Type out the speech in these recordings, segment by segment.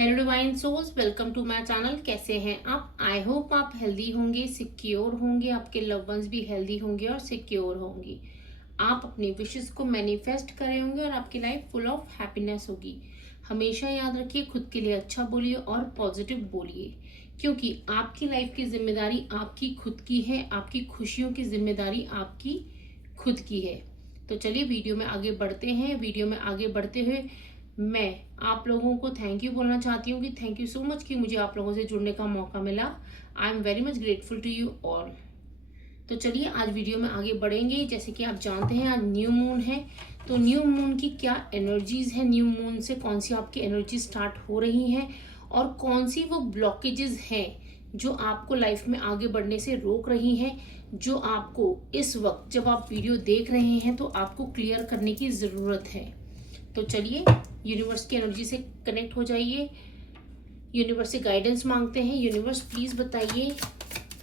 Hello divine souls, welcome to my channel. कैसे हैं आप? आई होप आप हेल्दी होंगे, सिक्योर होंगे, आपके लव वंस भी हेल्दी होंगे और सिक्योर होंगी। आप अपनी विशेस को मैनिफेस्ट करे होंगे और आपकी लाइफ फुल ऑफ हैप्पीनेस होगी। हमेशा याद रखिए, खुद के लिए अच्छा बोलिए और पॉजिटिव बोलिए, क्योंकि आपकी लाइफ की जिम्मेदारी आपकी खुद की है। आपकी खुशियों की जिम्मेदारी आपकी खुद की है। तो चलिए वीडियो में आगे बढ़ते हैं। वीडियो में आगे बढ़ते हुए मैं आप लोगों को थैंक यू बोलना चाहती हूँ कि थैंक यू सो मच कि मुझे आप लोगों से जुड़ने का मौका मिला। I am very much grateful to you all. तो चलिए आज वीडियो में आगे बढ़ेंगे। जैसे कि आप जानते हैं आज न्यू मून है, तो न्यू मून की क्या एनर्जीज है, न्यू मून से कौन सी आपकी एनर्जी स्टार्ट हो रही हैं और कौन सी वो ब्लॉकेजेस हैं जो आपको लाइफ में आगे बढ़ने से रोक रही हैं, जो आपको इस वक्त जब आप वीडियो देख रहे हैं तो आपको क्लियर करने की ज़रूरत है। तो चलिए यूनिवर्स की एनर्जी से कनेक्ट हो जाइए। यूनिवर्स से गाइडेंस मांगते हैं। यूनिवर्स प्लीज़ बताइए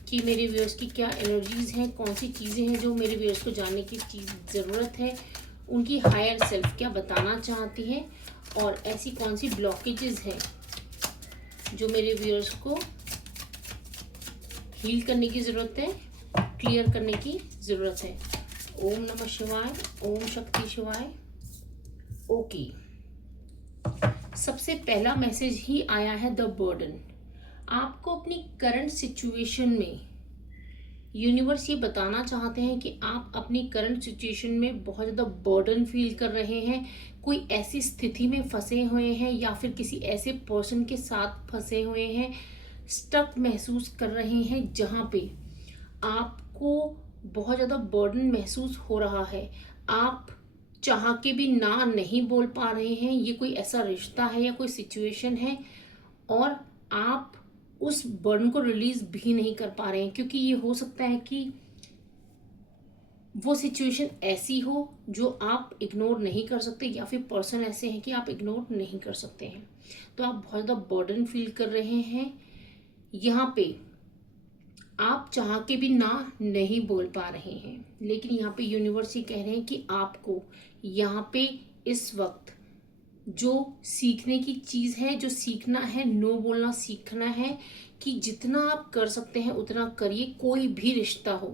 कि मेरे व्यूअर्स की क्या एनर्जीज हैं, कौन सी चीज़ें हैं जो मेरे व्यूअर्स को जानने की ज़रूरत है, उनकी हायर सेल्फ क्या बताना चाहती है और ऐसी कौन सी ब्लॉकेजेस हैं जो मेरे व्यूअर्स को हील करने की ज़रूरत है, क्लियर करने की ज़रूरत है। ओम नमः शिवाय, ओम शक्ति शिवाय। ओके, सबसे पहला मैसेज ही आया है द बर्डन। आपको अपनी करंट सिचुएशन में यूनिवर्स ये बताना चाहते हैं कि आप अपनी करंट सिचुएशन में बहुत ज़्यादा बर्डन फील कर रहे हैं। कोई ऐसी स्थिति में फंसे हुए हैं या फिर किसी ऐसे पर्सन के साथ फंसे हुए हैं, स्टक महसूस कर रहे हैं जहाँ पे आपको बहुत ज़्यादा बर्डन महसूस हो रहा है। आप चाह के भी ना नहीं बोल पा रहे हैं। ये कोई ऐसा रिश्ता है या कोई सिचुएशन है और आप उस बर्डन को रिलीज भी नहीं कर पा रहे हैं, क्योंकि ये हो सकता है कि वो सिचुएशन ऐसी हो जो आप इग्नोर नहीं कर सकते या फिर पर्सन ऐसे हैं कि आप इग्नोर नहीं कर सकते हैं। तो आप बहुत ज़्यादा बर्डन फील कर रहे हैं। यहाँ पे आप चाह के भी ना नहीं बोल पा रहे हैं, लेकिन यहाँ पे यूनिवर्स ये कह रहे हैं कि आपको यहाँ पे इस वक्त जो सीखने की चीज़ है, जो सीखना है, नो बोलना सीखना है कि जितना आप कर सकते हैं उतना करिए। कोई भी रिश्ता हो,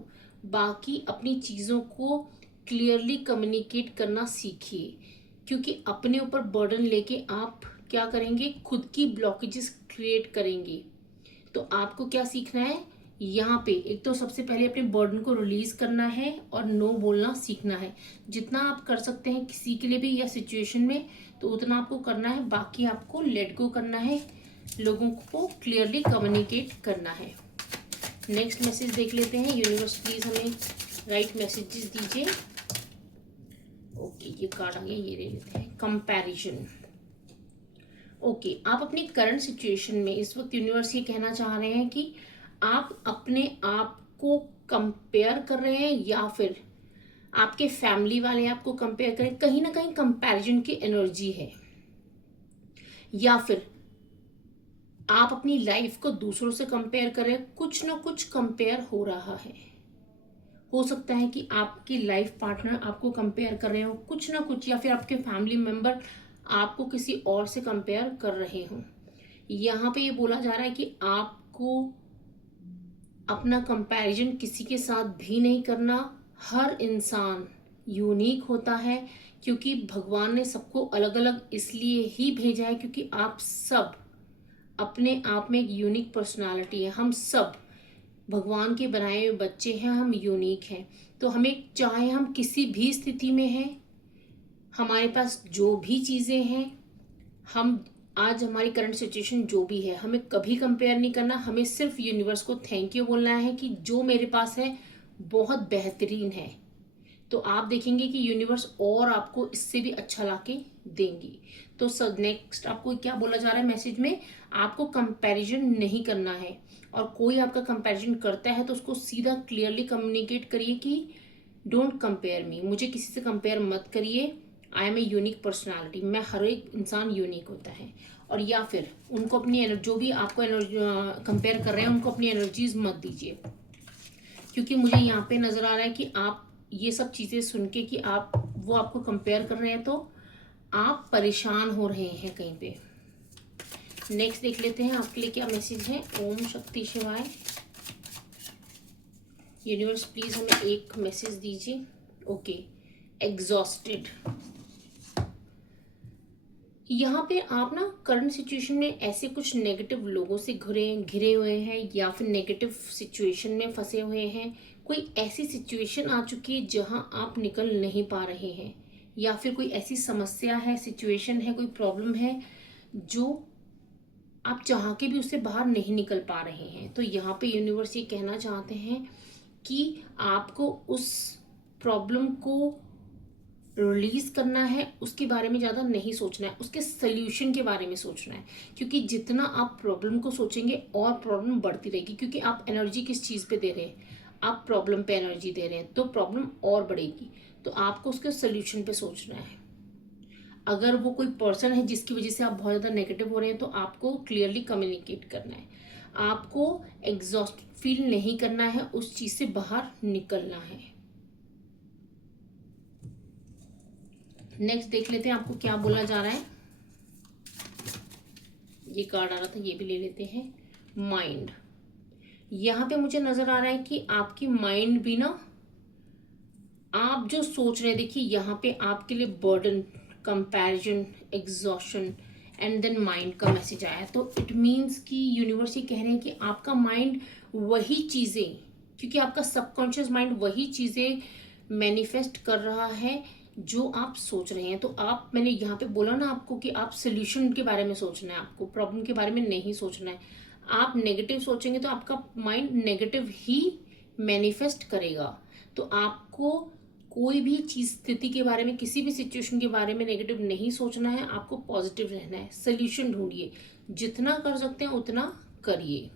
बाकी अपनी चीज़ों को क्लियरली कम्युनिकेट करना सीखिए, क्योंकि अपने ऊपर बर्डन लेके आप क्या करेंगे, खुद की ब्लॉकेजेस क्रिएट करेंगे। तो आपको क्या सीखना है यहाँ पे? एक तो सबसे पहले अपने बर्डन को रिलीज करना है और नो बोलना सीखना है। जितना आप कर सकते हैं किसी के लिए भी या सिचुएशन में, तो उतना आपको करना है। बाकी आपको लेट गो करना है, लोगों को क्लियरली कम्युनिकेट करना है। नेक्स्ट मैसेज देख लेते हैं। यूनिवर्स प्लीज हमें राइट मैसेजेस दीजिए। ओके, ये कार्ड आ गया, ये ले लेते हैं। कंपैरिजन। ओके, आप अपनी करंट सिचुएशन में इस वक्त यूनिवर्स ये कहना चाह रहे हैं कि आप अपने आप को कंपेयर कर रहे हैं या फिर आपके फैमिली वाले आपको कंपेयर करें। कहीं ना कहीं कंपैरिजन की एनर्जी है, या फिर आप अपनी लाइफ को दूसरों से कंपेयर करें। कुछ ना कुछ कंपेयर हो रहा है। हो सकता है कि आपकी लाइफ पार्टनर आपको कंपेयर कर रहे हो कुछ ना कुछ, या फिर आपके फैमिली मेंबर आपको किसी और से कंपेयर कर रहे हो। यहाँ पे ये बोला जा रहा है कि आपको अपना कंपैरिजन किसी के साथ भी नहीं करना। हर इंसान यूनिक होता है, क्योंकि भगवान ने सबको अलग अलग इसलिए ही भेजा है क्योंकि आप सब अपने आप में एक यूनिक पर्सनालिटी है। हम सब भगवान के बनाए हुए बच्चे हैं, हम यूनिक हैं। तो हमें चाहे हम किसी भी स्थिति में हैं, हमारे पास जो भी चीज़ें हैं, हम आज हमारी करंट सिचुएशन जो भी है, हमें कभी कंपेयर नहीं करना। हमें सिर्फ यूनिवर्स को थैंक यू बोलना है कि जो मेरे पास है बहुत बेहतरीन है। तो आप देखेंगे कि यूनिवर्स और आपको इससे भी अच्छा लाके देंगी। तो सब नेक्स्ट आपको क्या बोला जा रहा है मैसेज में? आपको कंपैरिजन नहीं करना है, और कोई आपका कंपैरिजन करता है तो उसको सीधा क्लियरली कम्युनिकेट करिए कि डोंट कंपेयर मी, मुझे किसी से कंपेयर मत करिए। I am a unique personality, मैं हर एक इंसान यूनिक होता है। और या फिर उनको अपनी जो भी आपको कंपेयर कर रहे हैं उनको अपनी एनर्जीज मत दीजिए, क्योंकि मुझे यहाँ पे नज़र आ रहा है कि आप ये सब चीज़ें सुन के कि आप वो आपको कंपेयर कर रहे हैं तो आप परेशान हो रहे हैं कहीं पे। नेक्स्ट देख लेते हैं आपके लिए क्या मैसेज है। ओम शक्ति शिवाय। यूनिवर्स प्लीज हमें एक मैसेज दीजिए। Okay, exhausted. यहाँ पे आप ना करंट सिचुएशन में ऐसे कुछ नेगेटिव लोगों से घिरे हुए हैं या फिर नेगेटिव सिचुएशन में फंसे हुए हैं। कोई ऐसी सिचुएशन आ चुकी है जहाँ आप निकल नहीं पा रहे हैं, या फिर कोई ऐसी समस्या है, सिचुएशन है, कोई प्रॉब्लम है जो आप चाह के भी उससे बाहर नहीं निकल पा रहे हैं। तो यहाँ पे यूनिवर्स ये कहना चाहते हैं कि आपको उस प्रॉब्लम को रिलीज करना है, उसके बारे में ज़्यादा नहीं सोचना है, उसके सल्यूशन के बारे में सोचना है। क्योंकि जितना आप प्रॉब्लम को सोचेंगे और प्रॉब्लम बढ़ती रहेगी, क्योंकि आप एनर्जी किस चीज़ पे दे रहे हैं, आप प्रॉब्लम पे एनर्जी दे रहे हैं, तो प्रॉब्लम और बढ़ेगी। तो आपको उसके सल्यूशन पे सोचना है। अगर वो कोई पर्सन है जिसकी वजह से आप बहुत ज़्यादा नेगेटिव हो रहे हैं, तो आपको क्लियरली कम्युनिकेट करना है। आपको एग्जॉस्ट फील नहीं करना है, उस चीज़ से बाहर निकलना है। नेक्स्ट देख लेते हैं आपको क्या बोला जा रहा है। ये कार्ड आ रहा था, ये भी ले लेते हैं। माइंड। यहाँ पे मुझे नजर आ रहा है कि आपकी माइंड भी ना, आप जो सोच रहे हैं, देखिए यहाँ पे आपके लिए burden, comparison, exhaustion and then mind का मैसेज आया है। तो इट मीन्स कि यूनिवर्स ये कह रहे हैं कि आपका माइंड वही चीज़ें, क्योंकि आपका सबकॉन्शियस माइंड वही चीज़ें मैनिफेस्ट कर रहा है जो आप सोच रहे हैं। तो आप, मैंने यहाँ पे बोला ना आपको कि आप सोल्यूशन के बारे में सोचना है, आपको प्रॉब्लम के बारे में नहीं सोचना है। आप नेगेटिव सोचेंगे तो आपका माइंड नेगेटिव ही मैनिफेस्ट करेगा। तो आपको कोई भी चीज़, स्थिति के बारे में, किसी भी सिचुएशन के बारे में नेगेटिव नहीं सोचना है, आपको पॉजिटिव रहना है। सोल्यूशन ढूंढिए, जितना कर सकते हैं उतना करिए।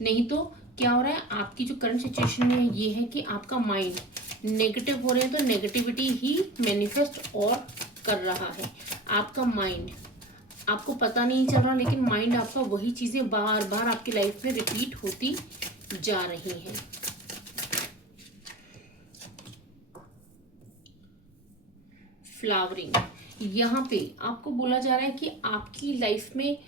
नहीं तो क्या हो रहा है, आपकी जो करंट सिचुएशन में ये है कि आपका माइंड नेगेटिव हो रहे हैं, तो नेगेटिविटी ही मैनिफेस्ट और कर रहा है। आपका माइंड, आपको पता नहीं चल रहा, लेकिन माइंड आपका वही चीज़ें बार बार आपकी लाइफ में रिपीट होती जा रही हैं। फ्लावरिंग। यहाँ पे आपको बोला जा रहा है कि आपकी लाइफ में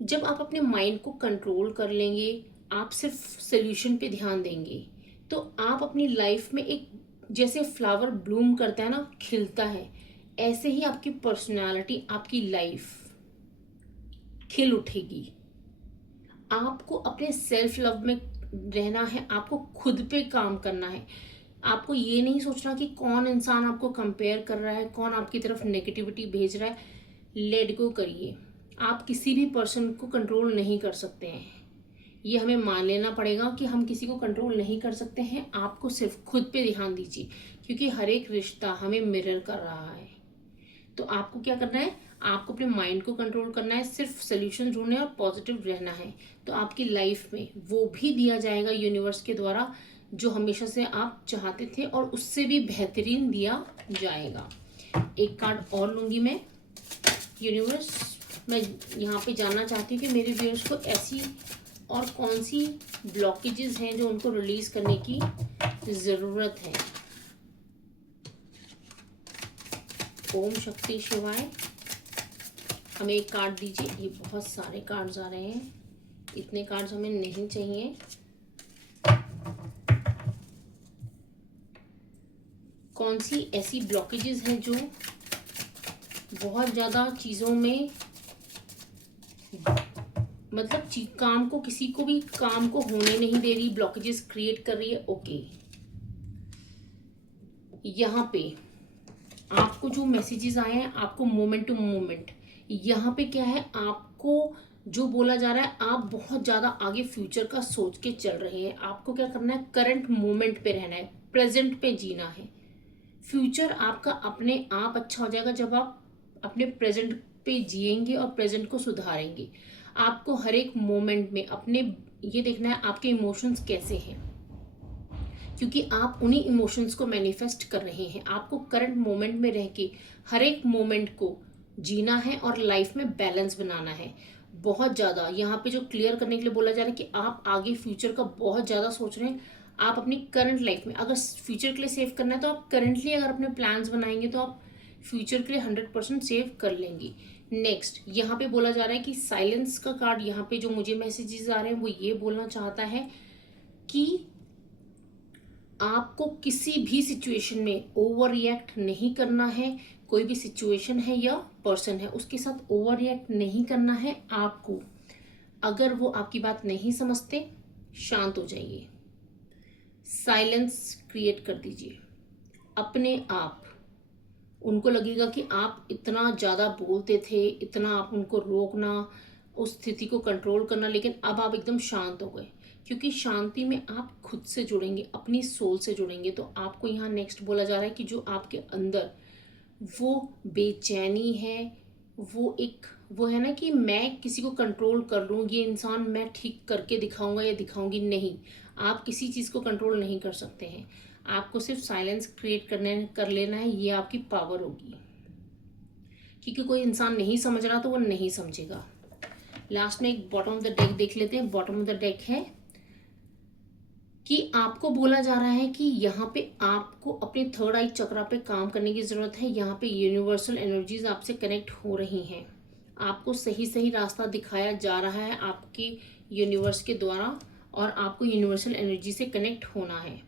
जब आप अपने माइंड को कंट्रोल कर लेंगे, आप सिर्फ सोल्यूशन पे ध्यान देंगे, तो आप अपनी लाइफ में एक, जैसे फ्लावर ब्लूम करता है ना, खिलता है, ऐसे ही आपकी पर्सनालिटी, आपकी लाइफ खिल उठेगी। आपको अपने सेल्फ लव में रहना है, आपको खुद पे काम करना है। आपको ये नहीं सोचना कि कौन इंसान आपको कंपेयर कर रहा है, कौन आपकी तरफ नेगेटिविटी भेज रहा है। लेट गो करिए। आप किसी भी पर्सन को कंट्रोल नहीं कर सकते हैं, ये हमें मान लेना पड़ेगा कि हम किसी को कंट्रोल नहीं कर सकते हैं। आपको सिर्फ खुद पे ध्यान दीजिए, क्योंकि हर एक रिश्ता हमें मिरर कर रहा है। तो आपको क्या करना है, आपको अपने माइंड को कंट्रोल करना है, सिर्फ सोल्यूशन ढूंढने और पॉजिटिव रहना है। तो आपकी लाइफ में वो भी दिया जाएगा यूनिवर्स के द्वारा जो हमेशा से आप चाहते थे, और उससे भी बेहतरीन दिया जाएगा। एक कार्ड और लूंगी मैं। यूनिवर्स, मैं यहाँ पे जानना चाहती हूँ कि मेरे व्यूअर्स को ऐसी और कौन सी ब्लॉकेजेस हैं जो उनको रिलीज करने की ज़रूरत है। ओम शक्ति शिवाय। हमें एक कार्ड दीजिए। ये बहुत सारे कार्ड्स आ रहे हैं, इतने कार्ड्स हमें नहीं चाहिए। कौन सी ऐसी ब्लॉकेजेस हैं जो बहुत ज़्यादा चीज़ों में, मतलब काम को, किसी को भी काम को होने नहीं दे रही, ब्लॉकेजेस क्रिएट कर रही है। ओके, यहाँ पे आपको जो मैसेजेस आए हैं, आपको मोमेंट टू मोमेंट, यहाँ पे क्या है, आपको जो बोला जा रहा है, आप बहुत ज़्यादा आगे फ्यूचर का सोच के चल रहे हैं। आपको क्या करना है, करंट मोमेंट पे रहना है, प्रेजेंट पे जीना है। फ्यूचर आपका अपने आप अच्छा हो जाएगा जब आप अपने प्रेजेंट पे जिएंगे और प्रेजेंट को सुधारेंगे। आपको हर एक मोमेंट में अपने ये देखना है आपके इमोशंस कैसे हैं, क्योंकि आप उन्हीं इमोशंस को मैनिफेस्ट कर रहे हैं। आपको करंट मोमेंट में रह के हर एक मोमेंट को जीना है और लाइफ में बैलेंस बनाना है। बहुत ज़्यादा यहाँ पे जो क्लियर करने के लिए बोला जा रहा है कि आप आगे फ्यूचर का बहुत ज़्यादा सोच रहे हैं। आप अपनी करंट लाइफ में, अगर फ्यूचर के लिए सेव करना है तो आप करंटली अगर अपने प्लान्स बनाएंगे तो आप फ्यूचर के लिए 100% सेव कर लेंगे। नेक्स्ट यहाँ पे बोला जा रहा है कि साइलेंस का कार्ड, यहाँ पे जो मुझे मैसेजेस आ रहे हैं वो ये बोलना चाहता है कि आपको किसी भी सिचुएशन में ओवर रिएक्ट नहीं करना है। कोई भी सिचुएशन है या पर्सन है उसके साथ ओवर रिएक्ट नहीं करना है आपको। अगर वो आपकी बात नहीं समझते, शांत हो जाइए, साइलेंस क्रिएट कर दीजिए अपने आप। उनको लगेगा कि आप इतना ज़्यादा बोलते थे, इतना आप उनको रोकना, उस स्थिति को कंट्रोल करना, लेकिन अब आप एकदम शांत हो गए, क्योंकि शांति में आप खुद से जुड़ेंगे, अपनी सोल से जुड़ेंगे। तो आपको यहाँ नेक्स्ट बोला जा रहा है कि जो आपके अंदर वो बेचैनी है, वो है ना कि मैं किसी को कंट्रोल कर लूँ, ये इंसान मैं ठीक करके दिखाऊंगा या दिखाऊंगी, नहीं, आप किसी चीज़ को कंट्रोल नहीं कर सकते हैं। आपको सिर्फ साइलेंस क्रिएट कर लेना है, ये आपकी पावर होगी। क्योंकि कोई इंसान नहीं समझ रहा तो वो नहीं समझेगा। लास्ट में एक बॉटम ऑफ द डेक देख लेते हैं। बॉटम ऑफ द डेक है कि आपको बोला जा रहा है कि यहाँ पे आपको अपने थर्ड आई चक्रा पे काम करने की ज़रूरत है। यहाँ पे यूनिवर्सल एनर्जीज आपसे कनेक्ट हो रही हैं, आपको सही सही रास्ता दिखाया जा रहा है आपके यूनिवर्स के द्वारा, और आपको यूनिवर्सल एनर्जी से कनेक्ट होना है।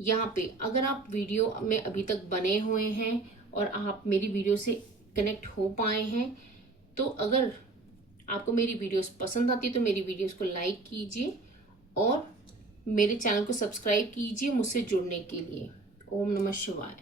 यहाँ पे अगर आप वीडियो में अभी तक बने हुए हैं और आप मेरी वीडियो से कनेक्ट हो पाए हैं, तो अगर आपको मेरी वीडियोस पसंद आती है तो मेरी वीडियोस को लाइक कीजिए और मेरे चैनल को सब्सक्राइब कीजिए मुझसे जुड़ने के लिए। ओम नमः शिवाय।